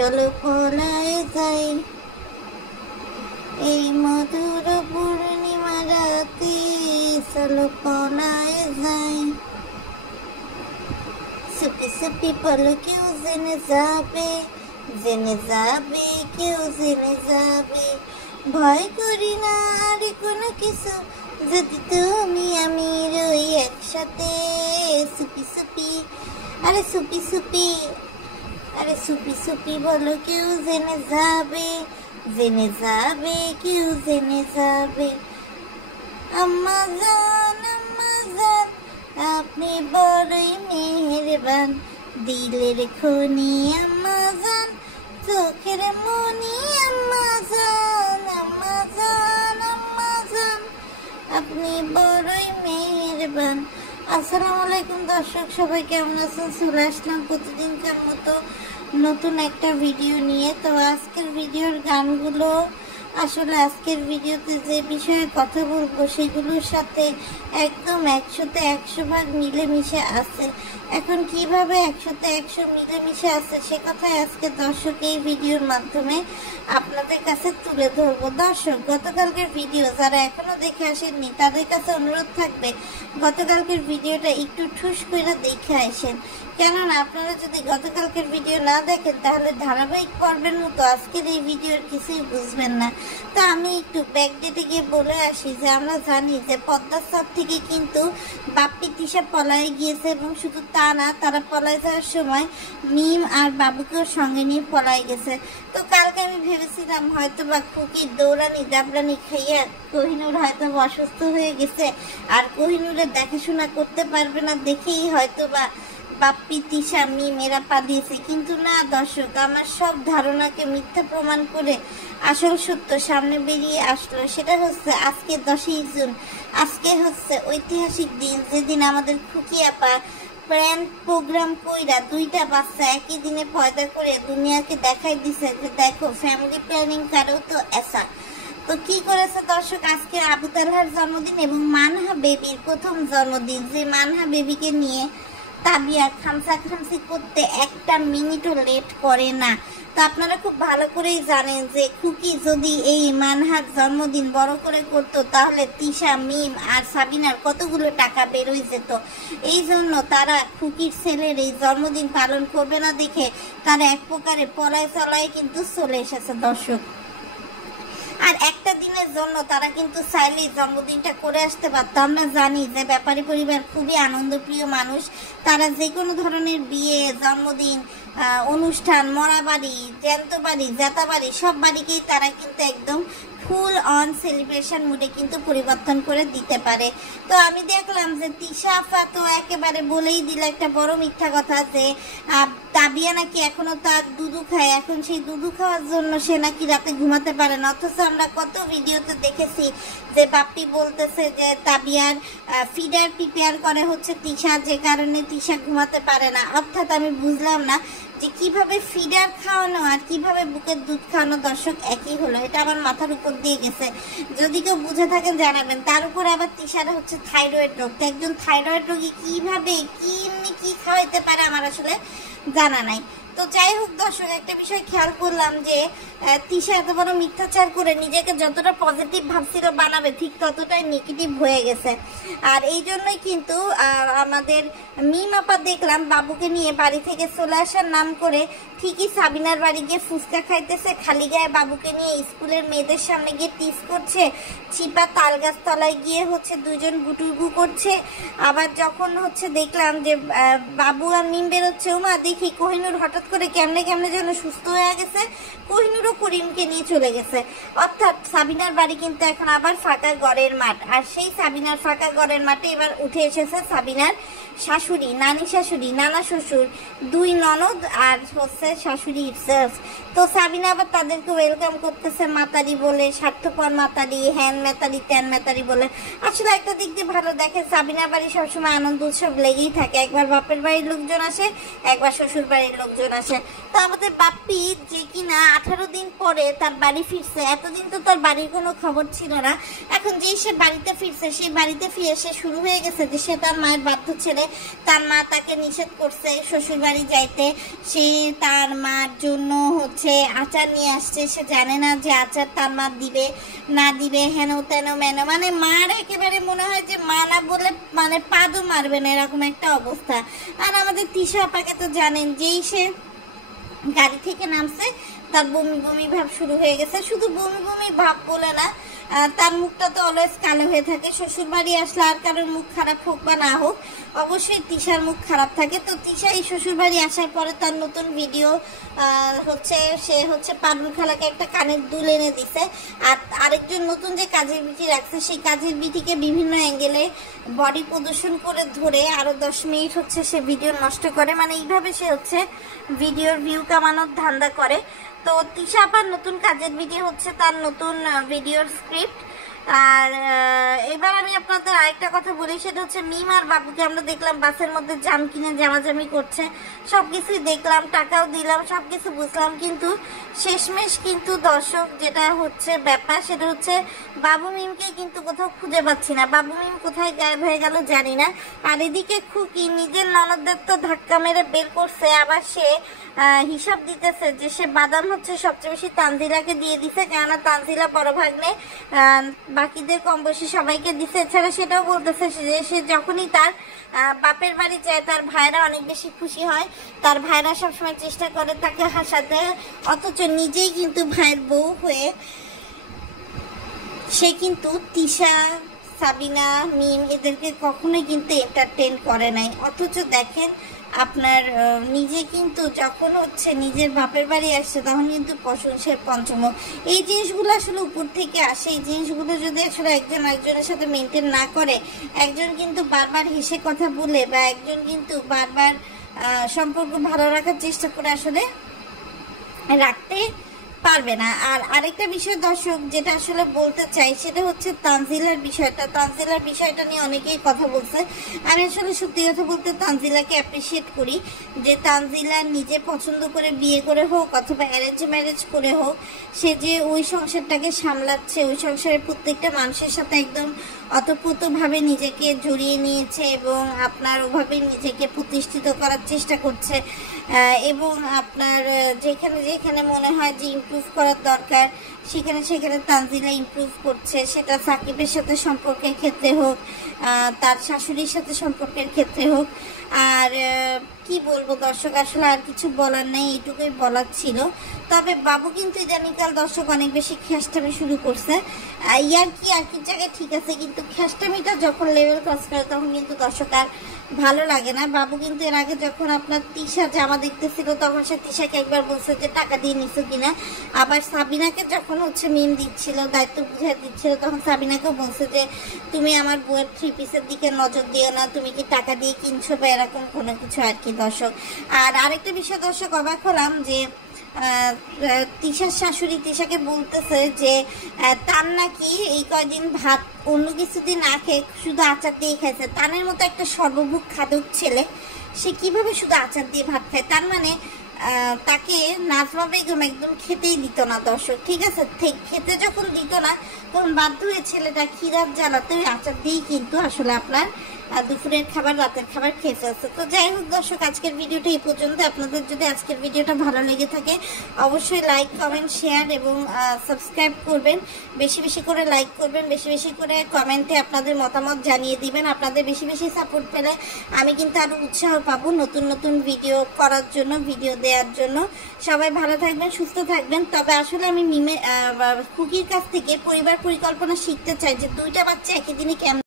চলো পলায় যাই এই মধুর পূর্ণিমা রাতে, চলো পলায় যাই। সুপি সুপি বলো কেউ জেনে যাবে, জেনে যাবে, কেউ জেনে যাবে। ভয় করি না আর কোনো কিছু, যদি তুমি আমি রই একসাথে। সুপি সুপি, আরে সুপি সুপি, আরে সুপি সুপি বলো কেউ জেনে যাবে, জেনে যাবে, কেউ জেনে যাবে। আম্মা জান, আম্মা জান, আপনি বড়ই মেহেরবান, দিলের খনি আম্মা জান, চোখের মনি আম্মা জান, আম্মা জান, আম্মা জান, আপনি বড়ই মেহেরবান। আসসালামু আলাইকুম দর্শক, সবাই কেমন আছেন? চলে আসলাম প্রতিদিনকার মতো নতুন একটা ভিডিও নিয়ে। তো আজকের ভিডিওর গানগুলো আসলে আজকের ভিডিওতে যে বিষয়ে কথা বলবো সেগুলোর সাথে একদম 100তে 100 ভাগ মিলেমিশে আছে। এখন কিভাবে 100তে 100 মিলেমিশে আছে সে কথাই আজকে দর্শক এই ভিডিওর মাধ্যমে আপনাদের কাছে তুলে ধরবো। দর্শক, গতকালকের ভিডিও যারা এখনো দেখে আসেননি তাদের কাছে অনুরোধ থাকবে গতকালকের ভিডিওটা একটু ঠুস করে দেখে আসেন, কেননা আপনারা যদি গতকালকের ভিডিও না দেখেন তাহলে ধারাবাহিক পর্বের মতো আজকের এই ভিডিওর কিছুই বুঝবেন না। তো আমি একটু ব্যাকডেটে গিয়ে বলে আসি যে আমরা জানি যে পদ্মার চর থেকে কিন্তু বাপ্পি তিশা পলায় গিয়েছে, এবং শুধু তা না, তারা পলায় যাওয়ার সময় মিম আর বাবুকেও সঙ্গে নিয়ে পলায় গেছে। তো কালকে আমি ভেবেছিলাম হয়তো বা খুকির দৌড়ানি দাবড়ানি খাইয়া কোহিনুর হয়তো অসুস্থ হয়ে গেছে আর কোহিনুরের দেখাশোনা করতে পারবে না দেখেই হয়তো বা বাপ্পি তিশা মেয়েরা পা দিয়েছে। কিন্তু না দর্শক, আমার সব ধারণাকে মিথ্যা প্রমাণ করে আসল সত্য সামনে বেরিয়ে আসলো। সেটা হচ্ছে আজকে 10ই জুন, আজকে হচ্ছে ঐতিহাসিক দিন, যেদিন আমাদের খুকি আপা প্ল্যান প্রোগ্রাম কইরা 2টা বাচ্চা একই দিনে পয়দা করে দুনিয়াকে দেখাই দিছে যে দেখো ফ্যামিলি প্ল্যানিং কারো তো এসা। তো কি করেছে দর্শক, আজকে আবু তালহার জন্মদিন এবং মানহা বেবির প্রথম জন্মদিন, যে মানহা বেবিকে নিয়ে তাবিয়া খামসাখামসি করতে একটা মিনিটও লেট করে না। তো আপনারা খুব ভালো করেই জানেন যে খুকি যদি এই মানহার জন্মদিন বড় করে করতো তাহলে তিশা, মিম আর সাবিনার কতগুলো টাকা বেরোয় যেত। এই জন্য তারা খুকির ছেলের এই জন্মদিন পালন করবে না দেখে তারা এক প্রকারে পলায় চলায় কিন্তু চলে এসেছে দর্শক। আর একটা দিনের জন্য তারা কিন্তু চাইলেই জন্মদিনটা করে আসতে পারত। আমরা জানি যে ব্যাপারী পরিবার খুবই আনন্দপ্রিয় মানুষ, তারা যে কোনো ধরনের বিয়ে, জন্মদিন, অনুষ্ঠান, মরা বাড়ি, জ্যান্ত বাড়ি, জেতা বাড়ি সব বাড়িকেই তারা কিন্তু একদম ফুল অন সেলিব্রেশন মুডে কিন্তু পরিবর্তন করে দিতে পারে। তো আমি দেখলাম যে তিশা আপা তো একেবারে বলেই দিল একটা বড় মিথ্যা কথা যে তাবিয়া নাকি এখনো তার দুধু খায়, এখন সেই দুধু খাওয়ার জন্য সে নাকি রাতে ঘুমাতে পারে না। অথচ আমরা কত ভিডিওতে দেখেছি যে বাপ্পি বলতেছে যে তাবিয়ার ফিডার প্রিপেয়ার করে হচ্ছে তিশা, যে কারণে তিশা ঘুমাতে পারে না। অর্থাৎ আমি বুঝলাম না যে কিভাবে ফিডার খাওয়ানো আর কিভাবে বুকের দুধ খাওয়ানো দর্শক একই হলো, এটা আমার মাথার উপর দিয়ে গেছে। যদি কেউ বুঝে থাকেন জানাবেন। তার উপরে আবার তিশারা হচ্ছে থাইরয়েড রোগ, তো একজন থাইরয়েড রোগী কিভাবে কি খাওয়াইতে পারে আমার আসলে জানা নাই। তো যাই হোক দর্শক, একটা বিষয় খেয়াল করলাম যে তিশা এত বড় মিথ্যাচার করে নিজেকে যতটা পজিটিভ ভাবছিল বানাবে ঠিক ততটাই নেগেটিভ হয়ে গেছে। আর এই জন্যই কিন্তু আমাদের মিম আপা দেখলাম বাবুকে নিয়ে বাড়ি থেকে চলে আসার নাম করে ঠিকই সাবিনার বাড়ি গিয়ে ফুচকা খাইতেছে, খালি গায়ে বাবুকে নিয়ে স্কুলের মেয়েদের সামনে গিয়ে টিস করছে, চিপা তাল গাছ তলায় গিয়ে হচ্ছে দুজন গুটুরগু করছে। আবার যখন হচ্ছে দেখলাম যে বাবু আর মিম বেরোচ্ছে, ওমা দেখি কোহিনুর হঠাৎ করে কেমনে কেমনে যেন সুস্থ হয়ে গেছে, কোহিনুরও করিমকে নিয়ে চলে গেছে। অর্থাৎ সাবিনার বাড়ি কিন্তু এখন আবার ফাঁকা ঘরের মাঠ, আর সেই সাবিনার ফাঁকা ঘরের মাঠে এবার উঠে এসেছে সাবিনার শাশুড়ি, নানি শাশুড়ি, নানা শ্বশুর, 2 ননদ আর হচ্ছে শাশুড়ি ইটসেলফ। তো সাবিনা আবার তাদেরকে ওয়েলকাম করতেছে মাতারি বলে, স্বার্থপর মাতারি, হ্যান মেতারি ত্যান মেতারি বলে। আসলে একটা দিক দিয়ে ভালো, দেখে সাবিনার বাড়ি সবসময় আনন্দ উৎসব লেগেই থাকে, একবার বাপের বাড়ির লোকজন আসে, একবার শ্বশুর বাড়ির লোকজন আসে। তো আমাদের বাপ্পি যে কিনা 18 দিন পরে তার বাড়ি ফিরছে, এতদিন তো তার বাড়ির কোনো খবর ছিল না। এখন যেই সে বাড়িতে ফিরছে, সেই বাড়িতে ফিরে সে শুরু হয়ে গেছে যে সে তার মায়ের বাধ্য ছেলে। তার মা তাকে নিষেধ করছে শ্বশুর বাড়ি যাইতে। সে তার মার জন্য হচ্ছে আচার নিয়ে আসছে। সে জানে না যে আচার তার মা দিবে না দিবে, হেন তেন মেন, মানে মার একেবারে মনে হয় যে মা না বলে মানে পাদও মারবে না, এরকম একটা অবস্থা। আর আমাদের তিশা আপাকে তো জানেন, যেই সে গাড়ি থেকে নামছে তার বমি বমি ভাব শুরু হয়ে গেছে। শুধু বমি বমি ভাব বলে না, তার মুখটা তো অলওয়েজ কালো হয়ে থাকে। শ্বশুর বাড়ি আসলে আর কারোর মুখ খারাপ হোক বা না হোক, অবশ্যই তিশার মুখ খারাপ থাকে। তো তিশা এই শ্বশুর বাড়ি আসার পরে তার নতুন ভিডিও হচ্ছে সে হচ্ছে পারুল খালাকে একটা কানের দুল এনে দিছে। আর আরেকজন নতুন যে কাজের বিটি রাখছে, সেই কাজের বিটিকে বিভিন্ন অ্যাঙ্গেলে বডি প্রদর্শন করে ধরে আরো 10 মিনিট হচ্ছে সে ভিডিও নষ্ট করে। মানে এইভাবে সে হচ্ছে ভিডিওর ভিউ কামানোর ধান্দা করে। তো তিশা আপার নতুন কাজের ভিডিও হচ্ছে তার নতুন ভিডিওর স্ক্রিপ্ট। আর এবার আমি আপনাদের আরেকটা কথা বলি, সেটা হচ্ছে মিম আর বাবুকে আমরা দেখলাম বাসের মধ্যে জাম কিনে জামাজামি করছে। সবকিছুই দেখলাম, টাকাও দিলাম, সবকিছু বুঝলাম, কিন্তু শেষমেশ কিন্তু দর্শক যেটা হচ্ছে ব্যাপার, সেটা হচ্ছে বাবু মিমকে কিন্তু কোথাও খুঁজে পাচ্ছি না। বাবু মিম কোথায় গায়েব হয়ে গেল জানি না। আর এদিকে খুকি নিজের ননদদের তো ধাক্কা মেরে বের করছে, আবার সে হিসাব দিতেছে যে সে বাদাম হচ্ছে সবচেয়ে বেশি তানজিলাকে দিয়ে দিছে, কেননা তানজিলা বড় ভাগ্নে, বাকিদের কম বয়সী সবাইকে দিছে। এছাড়া সেটাও বলতেছে যে সে যখনই তার বাপের বাড়ি যায় তার ভাইরা অনেক বেশি খুশি হয়, তার ভাইরা সবসময় চেষ্টা করে তাকে হাসাতে, অথচ নিজেই কিন্তু ভাইয়ের বউ হয়ে সে কিন্তু তিশা, সাবিনা, মিম এদেরকে কখনোই কিন্তু এন্টারটেইন করে নাই। অথচ দেখেন আপনার নিজে কিন্তু যখন হচ্ছে নিজের বাপের বাড়ি আসছে তখন কিন্তু প্রশংসার পঞ্চমুখ। এই জিনিসগুলো আসলে উপর থেকে আসে। এই জিনিসগুলো যদি আসলে একজন একজনের সাথে মেনটেন না করে, একজন কিন্তু বারবার হেসে কথা বলে বা একজন কিন্তু বারবার সম্পর্ক ভালো রাখার চেষ্টা করে আসলে রাখতে পারবে না। আর আরেকটা বিষয় দর্শক যেটা আসলে বলতে চাই, সেটা হচ্ছে তানজিলার বিষয়টা। তানজিলার বিষয়টা নিয়ে অনেকেই কথা বলছে। আমি আসলে সত্যি কথা বলতে তানজিলাকে অ্যাপ্রিসিয়েট করি যে তানজিলা নিজে পছন্দ করে বিয়ে করে হোক অথবা অ্যারেঞ্জ ম্যারেজ করে হোক, সে যে ওই সংসারটাকে সামলাচ্ছে, ওই সংসারের প্রত্যেকটা মানুষের সাথে একদম অতপ্রতভাবে নিজেকে জড়িয়ে নিয়েছে এবং আপনার ওভাবে নিজেকে প্রতিষ্ঠিত করার চেষ্টা করছে। এবং আপনার যেখানে যেখানে মনে হয় যে ইমপ্রুভ করার দরকার সেখানে সেখানে তানজিলা ইমপ্রুভ করছে, সেটা সাকিবের সাথে সম্পর্কের ক্ষেত্রে হোক, তার শাশুড়ির সাথে সম্পর্কের ক্ষেত্রে হোক। আর কি বলবো দর্শক, আসলে আর কিছু বলার নেই, এইটুকুই বলার ছিল। তবে বাবু কিন্তু ইদানিকাল দর্শক অনেক বেশি খ্যাস্টামি শুরু করছে। আর কি জায়গায় ঠিক আছে, কিন্তু খ্যাস্টামিটা যখন লেভেল ক্রস করে তখন কিন্তু দর্শক আর ভালো লাগে না। বাবু কিন্তু এর আগে যখন আপনার তিশা জামা দেখতেছিল তখন সে তিশাকে একবার বলছে যে টাকা দিয়ে নিছো কিনা। আবার সাবিনাকে যখন হচ্ছে মিম দিচ্ছিল, দায়িত্ব বুঝে দিচ্ছিল, তখন সাবিনাকেও বলছে যে তুমি আমার বউয়ের 3 পিসের দিকে নজর দিও না, তুমি কি টাকা দিয়ে কিনছো বা এরকম কোনো কিছু আর কি দর্শক। আর আরেকটা বিষয় দর্শক, অবাক হলাম যে তিশার শাশুড়ি তিশাকে বলতেছে যে তার নাকি এই কয়দিন ভাত অন্য কিছুদিন না খেয়ে শুধু আচার দিয়ে খাইছে। তানের মতো একটা সর্বভুক খাদক ছেলে সে কিভাবে শুধু আচার দিয়ে ভাত খায়? তার মানে তাকে নাজমা বেগম একদম খেতেই দিত না দর্শক, ঠিক আছে। খেতে যখন দিত না তখন বাধ্য হয়ে ছেলেটা খিদার জ্বালাতে ওই আচার দিয়েই কিন্তু আসলে আপনার দুপুরের খাবার রাতের খাবার খেয়ে ফেলছে। তো যাই হোক দর্শক, আজকের ভিডিওটা এই পর্যন্ত। আপনাদের যদি আজকের ভিডিওটা ভালো লেগে থাকে অবশ্যই লাইক, কমেন্ট, শেয়ার এবং সাবস্ক্রাইব করবেন। বেশি বেশি করে লাইক করবেন, বেশি বেশি করে কমেন্টে আপনাদের মতামত জানিয়ে দিবেন। আপনাদের বেশি বেশি সাপোর্ট পেলে আমি কিন্তু আরও উৎসাহ পাবো নতুন নতুন ভিডিও করার জন্য, ভিডিও দেওয়ার জন্য। সবাই ভালো থাকবেন, সুস্থ থাকবেন। তবে আসলে আমি কুকির কাছ থেকে পরিবার পরিকল্পনা শিখতে চাই যে 2টা বাচ্চা একই দিনে কেমন